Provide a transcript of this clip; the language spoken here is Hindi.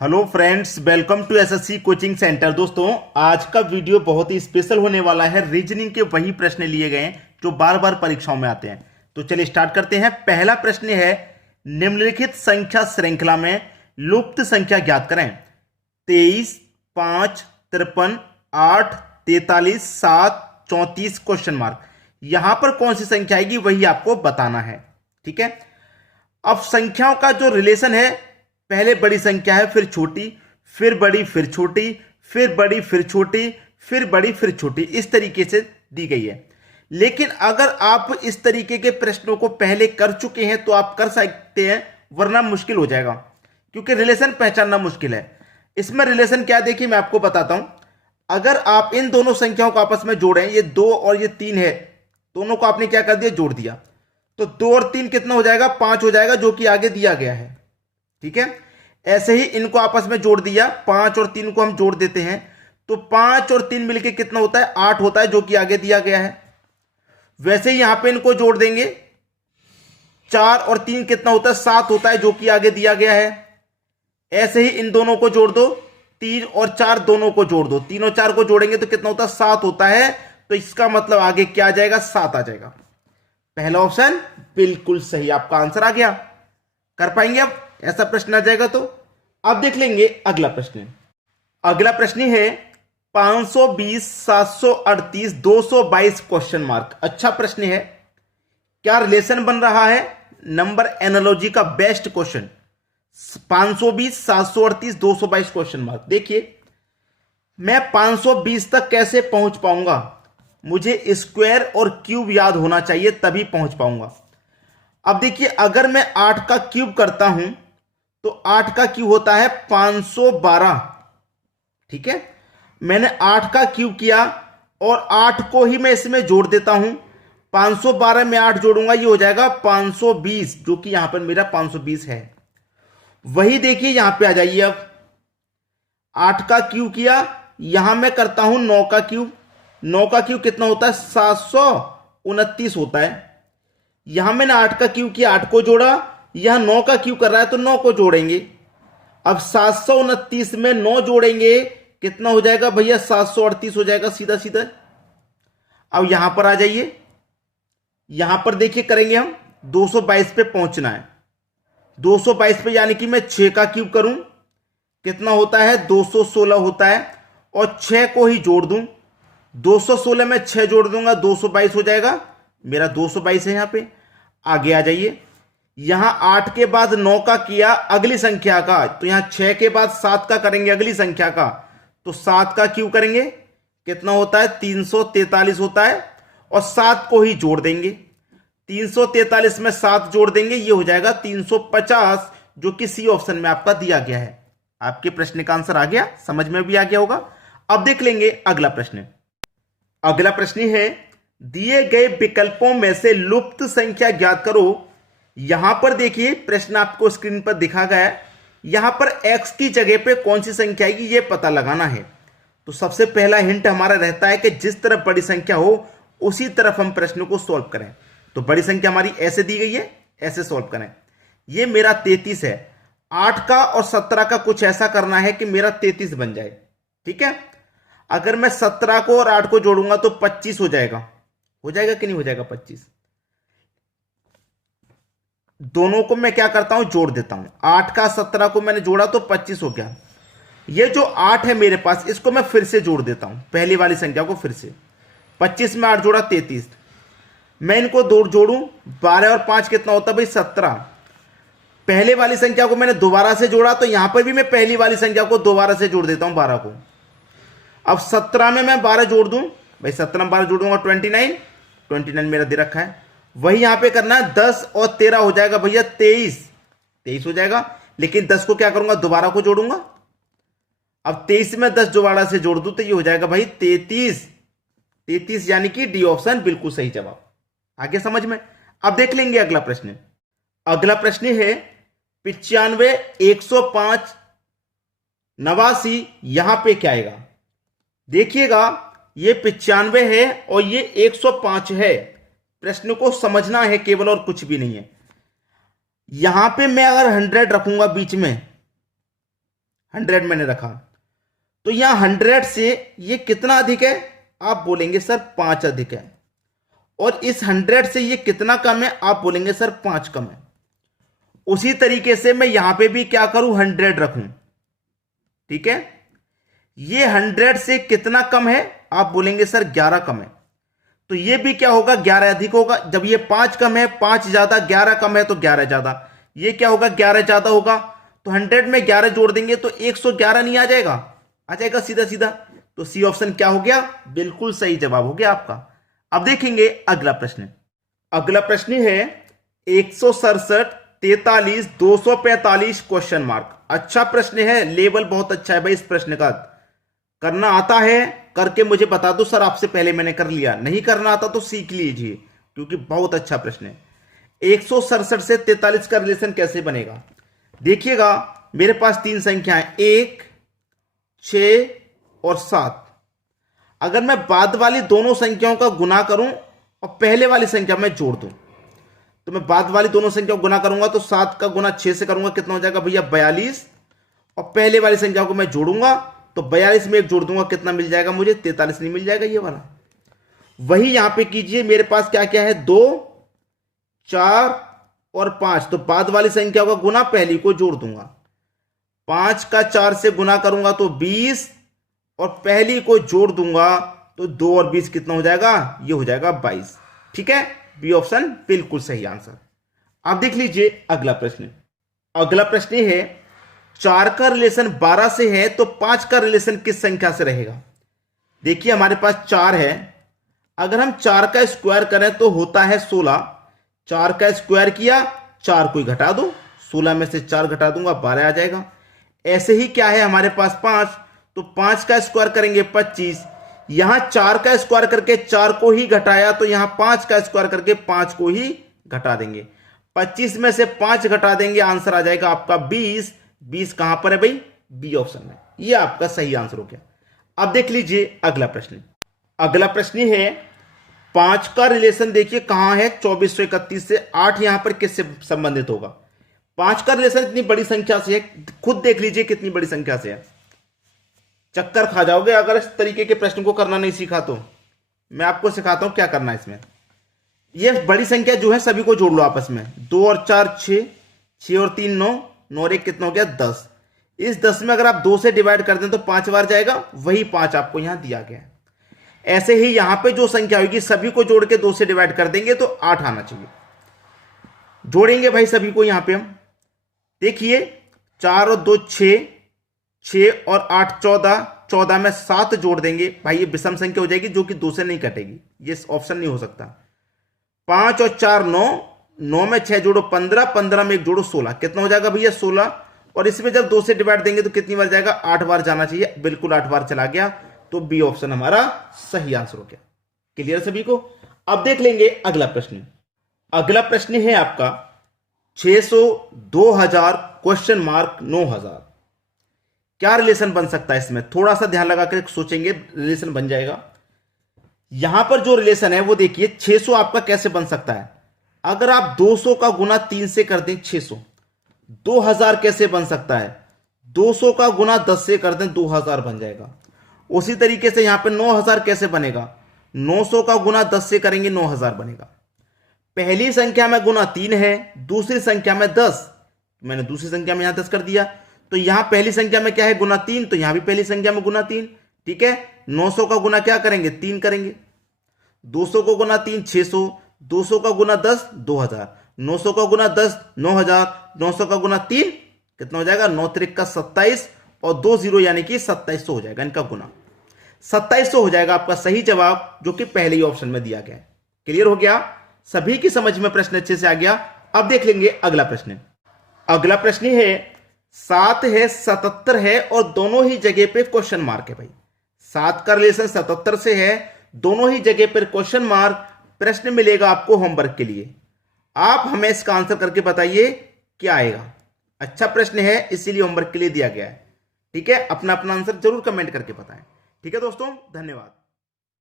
Hello friends, welcome to SSC coaching centre. दोस्तों, आज का वीडियो बहुत ही स्पेशल होने वाला है। रीजनिंग के वही प्रश्न लिए गए हैं जो बार बार परीक्षाओं में आते हैं। तो चलिए स्टार्ट करते हैं। पहला प्रश्न है, निम्नलिखित संख्या श्रृंखला में लुप्त संख्या ज्ञात करें। 23, 5, 53, 8, 43, 7, 34 क्वेश्चन मार्क। यहां पर कौन सी संख्या आएगी वही आपको बताना है। ठीक है। अब संख्याओं का जो रिलेशन है, पहले बड़ी संख्या है, फिर छोटी, फिर बड़ी, फिर छोटी, फिर बड़ी, फिर छोटी, फिर बड़ी, फिर छोटी, इस तरीके से दी गई है। लेकिन अगर आप इस तरीके के प्रश्नों को पहले कर चुके हैं तो आप कर सकते हैं, वरना मुश्किल हो जाएगा, क्योंकि रिलेशन पहचानना मुश्किल है। इसमें रिलेशन क्या, देखिए मैं आपको बताता हूं। अगर आप इन दोनों संख्याओं को आपस में जोड़ें, ये 2 और ये 3 है, दोनों को आपने क्या कर दिया, जोड़ दिया, तो 2 और 3 कितना हो जाएगा, 5 हो जाएगा, जो कि आगे दिया गया है। ठीक है। ऐसे ही इनको आपस में जोड़ दिया, 5 और 3 को हम जोड़ देते हैं, तो 5 और 3 मिलके कितना होता है, 8 होता है, जो कि आगे दिया गया है। वैसे ही यहां पे इनको जोड़ देंगे, 4 और 3 कितना होता है, 7 होता है, जो कि आगे दिया गया है। ऐसे ही इन दोनों को जोड़ दो, 3 और 4 दोनों को जोड़ दो, 3 और 4 को जोड़ेंगे तो कितना होता है, 7 होता है। तो इसका मतलब आगे क्या आ जाएगा, 7 आ जाएगा। पहला ऑप्शन बिल्कुल सही, आपका आंसर आ गया। कर पाएंगे अब ऐसा प्रश्न आ जाएगा तो। अब देख लेंगे अगला प्रश्न। अगला प्रश्न है 520, 738, 222 क्वेश्चन मार्क। अच्छा प्रश्न है। क्या रिलेशन बन रहा है, नंबर एनालॉजी का बेस्ट क्वेश्चन। 520, 738, 222 question mark. देखिए, मैं 520 तक कैसे पहुंच पाऊंगा, मुझे स्क्वायर और क्यूब याद होना चाहिए, तभी पहुंच पाऊंगा। अब देखिए, अगर मैं 8 का क्यूब करता हूं तो 8 का क्यूब होता है 512। ठीक है। मैंने 8 का क्यूब किया और 8 को ही मैं इसमें जोड़ देता हूं। 512 में 8 जोड़ूंगा, ये हो जाएगा 520, जो कि यहां पर मेरा 520 है। वही देखिए यहां पे आ जाइए। अब 8 का क्यूब किया, यहां मैं करता हूं 9 का क्यूब। 9 का क्यूब कितना होता है, 729 होता है। यहां मैंने 8 का क्यूब किया, 8 को जोड़ा, यहां 9 का क्यूब कर रहा है तो 9 को जोड़ेंगे। अब 729 में 9 जोड़ेंगे, कितना हो जाएगा भैया, 738 हो जाएगा, सीधा सीधा। अब यहां पर आ जाइए, यहां पर देखिए करेंगे हम, 222 पे पहुंचना है। 222 पे यानी कि मैं 6 का क्यूब करूं, कितना होता है, 216 होता है, और 6 को ही जोड़ दूं। 216 में 6 जोड़ दूंगा, 222 हो जाएगा, मेरा 222 है। यहां पे आगे आ जाइए, यहां 8 के बाद 9 का किया अगली संख्या का, तो यहां 6 के बाद 7 का करेंगे अगली संख्या का, तो 7 का क्यूब करेंगे, कितना होता है, 343 होता है, और 7 को ही जोड़ देंगे। 343 में 7 जोड़ देंगे, ये हो जाएगा 350, जो कि सी ऑप्शन में आपका दिया गया है। आपके प्रश्न का आंसर आ गया, समझ में भी आ गया होगा। अब देख लेंगे अगला प्रश्न। अगला प्रश्न है, दिए गए विकल्पों में से लुप्त संख्या ज्ञात करो। यहां पर देखिए, प्रश्न आपको स्क्रीन पर दिखा गया है। यहां पर x की जगह पे कौन सी संख्या आएगी, यह पता लगाना है। तो सबसे पहला हिंट हमारा रहता है कि जिस तरफ बड़ी संख्या हो उसी तरफ हम प्रश्न को सॉल्व करें। तो बड़ी संख्या हमारी ऐसे दी गई है, ऐसे सॉल्व करें। यह मेरा 33 है, 8 का और 17 का कुछ ऐसा करना है कि मेरा 33 बन जाए। ठीक है। अगर मैं 17 को और 8 को जोड़ूंगा तो 25 हो जाएगा। हो जाएगा कि नहीं हो जाएगा, 25। दोनों को मैं क्या करता हूं, जोड़ देता हूं। 8 का 17 को मैंने जोड़ा तो 25 हो गया। ये जो 8 है मेरे पास, इसको मैं फिर से जोड़ देता हूं, पहली वाली संख्या को फिर से। 25 में 8 जोड़ा, 33। मैं इनको दो जोड़ूं, 12 और 5 कितना होता है भाई, 17। पहले वाली संख्या को मैंने दोबारा से जोड़ा, तो यहां पर भी मैं पहली वाली संख्या को दोबारा से जोड़ देता हूं, 12 को। अब 17 में मैं 12 जोड़ दूं भाई, 17 में 12 जोड़ूंगा, 29। 29 मेरा दे रखा है, वही यहां पे करना है। 10 और 13 हो जाएगा भैया 23। 23 हो जाएगा, लेकिन 10 को क्या करूंगा, दोबारा को जोड़ूंगा। अब 23 में 10 दोबारा से जोड़ दूं तो ये हो जाएगा भाई 33। 33 यानी कि डी ऑप्शन बिल्कुल सही जवाब। आगे समझ में। अब देख लेंगे अगला प्रश्न। अगला प्रश्न है 95, 105, 89, यहां पे क्या आएगा। देखिएगा, ये 95 है और ये 105 है। प्रश्न को समझना है केवल, और कुछ भी नहीं है। यहां पे मैं अगर 100 रखूंगा बीच में, 100 मैंने रखा, तो यहां 100 से ये कितना अधिक है, आप बोलेंगे सर 5 अधिक है। और इस 100 से ये कितना कम है, आप बोलेंगे सर 5 कम है। उसी तरीके से मैं यहां पे भी क्या करूं, 100 रखूं, ठीक है। ये 100 से कितना कम है, आप बोलेंगे सर 11 कम है। तो ये भी क्या होगा, 11 अधिक होगा। जब ये 5 कम है, 5 ज्यादा, 11 कम है तो 11 ज्यादा, ये क्या होगा, 11 ज्यादा होगा। तो 100 में 11 जोड़ देंगे तो 111 नहीं आ जाएगा, आ जाएगा सीधा सीधा। तो सी ऑप्शन क्या हो गया, बिल्कुल सही जवाब हो गया आपका। अब देखेंगे अगला प्रश्न। अगला प्रश्न है 167, 43, 245 क्वेश्चन मार्क। अच्छा प्रश्न है, लेवल बहुत अच्छा है भाई इस प्रश्न का। करना आता है करके मुझे बता दो सर, आपसे पहले मैंने कर लिया। नहीं करना आता तो सीख लीजिए, क्योंकि बहुत अच्छा प्रश्न है। 167 से 43 का रिलेशन कैसे बनेगा, देखिएगा। मेरे पास 3 संख्या है, 1, 6 और 7। अगर मैं बाद वाली दोनों संख्याओं का गुना करूं और पहले वाली संख्या में जोड़ दूं, तो मैं बाद वाली दोनों संख्याओं को गुना करूंगा तो 7 का गुना 6 से करूंगा, कितना हो जाएगा भैया 42। और पहले वाली संख्या को मैं जोड़ूंगा तो 42 में 1 जोड़ दूंगा, कितना मिल जाएगा मुझे, 43 नहीं मिल जाएगा ये वाला। वही यहां पे कीजिए, मेरे पास क्या क्या है, 2, 4 और 5। तो बाद वाली संख्या का गुना पहली को जोड़ दूंगा, 5 का 4 से गुना करूंगा तो 20 और पहली को जोड़ दूंगा तो 2 और 20 कितना हो जाएगा, ये हो जाएगा 22। ठीक है, बी ऑप्शन बिल्कुल सही आंसर। अब देख लीजिए अगला प्रश्न। अगला प्रश्न है 4 का रिलेशन 12 से है तो 5 का रिलेशन किस संख्या से रहेगा। देखिए हमारे पास 4 है, अगर हम 4 का स्क्वायर करें तो होता है 16। 4 का स्क्वायर किया, 4 को ही घटा दो, 16 में से 4 घटा दूंगा 12 आ जाएगा। ऐसे ही क्या है हमारे पास 5, तो 5 का स्क्वायर करेंगे 25। यहां 4 का स्क्वायर करके 4 को ही घटाया तो यहां 5 का स्क्वायर करके 5 को ही घटा देंगे। 25 में से 5 घटा देंगे, आंसर आ जाएगा आपका 20। 20 कहां पर है भाई, बी ऑप्शन में। यह आपका सही आंसर हो गया। अब देख लीजिए अगला प्रश्न। अगला प्रश्न है 5 का रिलेशन देखिए कहां है, 2431 से। 8 यहां पर किससे संबंधित होगा। 5 का रिलेशन इतनी बड़ी संख्या से है, खुद देख लीजिए कितनी बड़ी संख्या से है। चक्कर खा जाओगे अगर इस तरीके के प्रश्न को करना नहीं सीखा तो। मैं आपको सिखाता हूं क्या करना है इसमें। यह बड़ी संख्या जो है सभी को जोड़ लो आपस में। 2 और 4 6, 6 और 3 9, 9 और 1 कितना हो गया 10। इस 10 में अगर आप 2 से डिवाइड कर दें तो 5 बार जाएगा, वही 5 आपको यहां दिया गया है। ऐसे ही यहां पे जो संख्या होगी सभी को जोड़ के 2 से डिवाइड कर देंगे तो 8 आना चाहिए। जोड़ेंगे भाई सभी को, यहां पे हम देखिए 4 और 2 6, 6 और 8 14, 14 में 7 जोड़ देंगे भाई, ये विषम संख्या हो जाएगी जो कि 2 से नहीं कटेगी, ये ऑप्शन नहीं हो सकता। 5 और 4 9, 9 में 6 जोड़ो 15, 15 में 1 जोड़ो 16, कितना हो जाएगा भैया 16। और इसमें जब 2 से डिवाइड देंगे तो कितनी बार जाएगा, 8 बार जाना चाहिए, बिल्कुल 8 बार चला गया। तो बी ऑप्शन हमारा सही आंसर हो गया। क्लियर सभी को। अब देख लेंगे अगला प्रश्न। अगला प्रश्न है आपका 600, 2000 क्वेश्चन मार्क 9000। क्या रिलेशन बन सकता है इसमें, थोड़ा सा ध्यान लगाकर सोचेंगे, रिलेशन बन जाएगा। यहां पर जो रिलेशन है वो देखिए 600 आपका कैसे बन सकता है। अगर आप 200 का गुना 3 से कर दें 600। 2000 कैसे बन सकता है, 200 का गुना 10 से कर दें 2000 बन जाएगा। उसी तरीके से यहां पे 9000 कैसे बनेगा, 900 का गुना 10 से करेंगे 9000 बनेगा। पहली संख्या में गुना 3 है, दूसरी संख्या में 10, मैंने दूसरी संख्या में यहां 10 कर दिया। तो यहां पहली संख्या में क्या है गुना 3, तो यहां भी पहली संख्या में गुना 3। ठीक है, 900 का गुना क्या करेंगे 3 करेंगे, 200 को गुना 3 600, 200 का गुना 10 2000, 900 का गुना 10 9000, 900 का गुना 3 कितना हो जाएगा 9 त्रिक का 27 और 2 0 यानी कि 2700 हो जाएगा इनका गुना। 2700 हो जाएगा आपका सही जवाब, जो कि पहले ही ऑप्शन में दिया गया है। क्लियर हो गया, सभी की समझ में प्रश्न अच्छे से आ गया। अब देख लेंगे अगला प्रश्न। अगला प्रश्न है 7 है 77 है और दोनों ही जगह पे क्वेश्चन मार्क है भाई। 7 का रिलेशन 77 से है, दोनों ही जगह पर क्वेश्चन मार्क। प्रश्न मिलेगा आपको होमवर्क के लिए, आप हमें इसका आंसर करके बताइए क्या आएगा। अच्छा प्रश्न है इसीलिए होमवर्क के लिए दिया गया है। ठीक है, अपना अपना आंसर जरूर कमेंट करके बताएं। ठीक है दोस्तों, धन्यवाद।